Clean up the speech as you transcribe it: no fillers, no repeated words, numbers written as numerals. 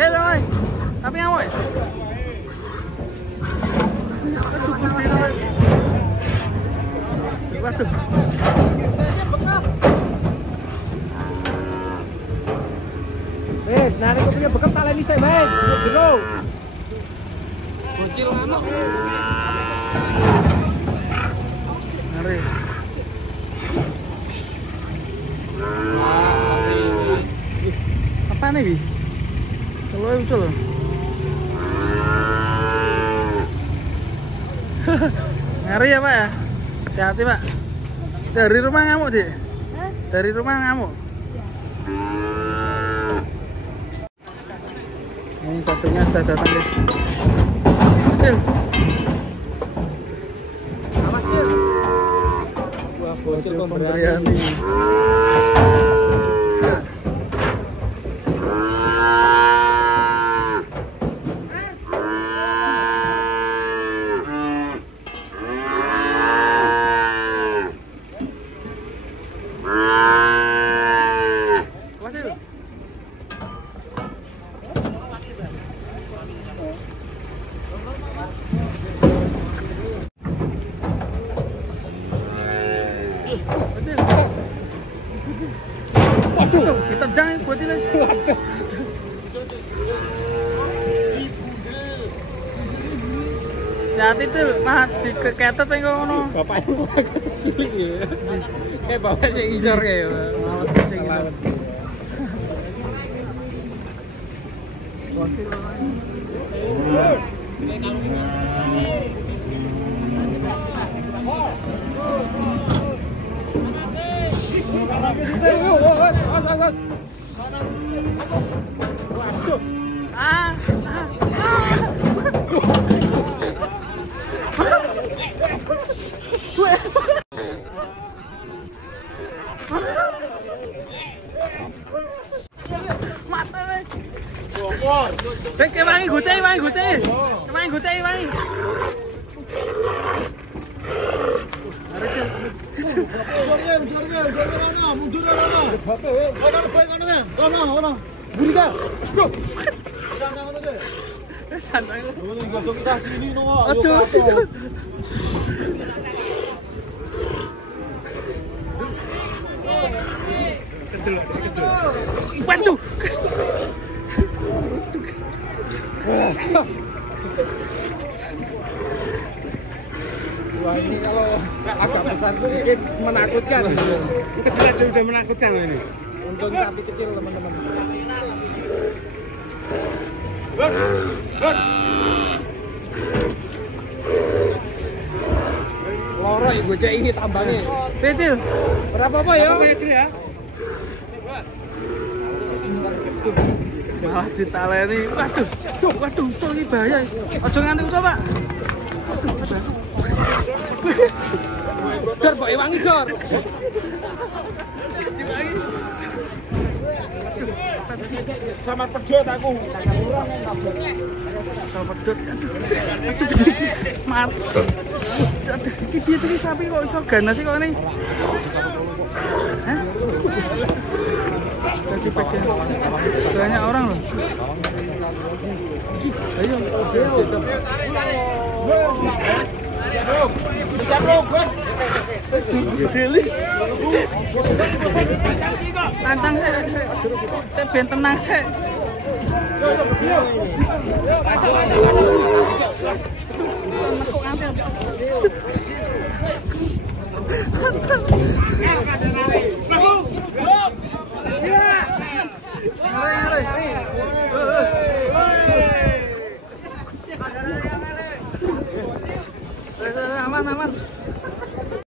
Saya rồi. Tapi ngamuk ya? Cukup di luar. Waduh. Wes, nah aku punya bekam tak leni saya main, jeruk. Bocil ngamuk. Ngeri. Apa nih, Bi? Kalau lucu loh. Ngeri ya, Pak ya? Hati-hati, Pak. Dari rumah ngamuk, Dik? Dari rumah ngamuk? Ini cacingnya sudah datang, guys. Kecil. Awas, Cil. Wah, Bocil pemberiani. Waduh, ditendang bocilnya. Waduh. Hati Cil, mah dikeketet pengen ngono. Bapaknya agak cilik ya. Kayak bapak sing isor kayak. Malah sing isor. Cái băng của chị, băng của chị, cái băng của chị, băng. Waduh. Wah, ini kalau agak besar sedikit menakutkan. Kecil aja udah menakutkan loh ini. Untung sapi kecil, teman-teman. Loro ya gue cek ini tambangnya. Kecil. Berapa apa ya? Kecil ya. Malah ditaleni. Waduh, waduh, col iki bahaya. Aja nganti usah, Pak. Dor, mbok wangi, Dor. Sama pedot aku. Sama pedot. Aduh, bisa mat. Aduh, iki piye iki sapi kok iso ganas sih kok ini? Hah? Jadi pegang banyak orang loh. Ayo, tantang saya ben tenang saya.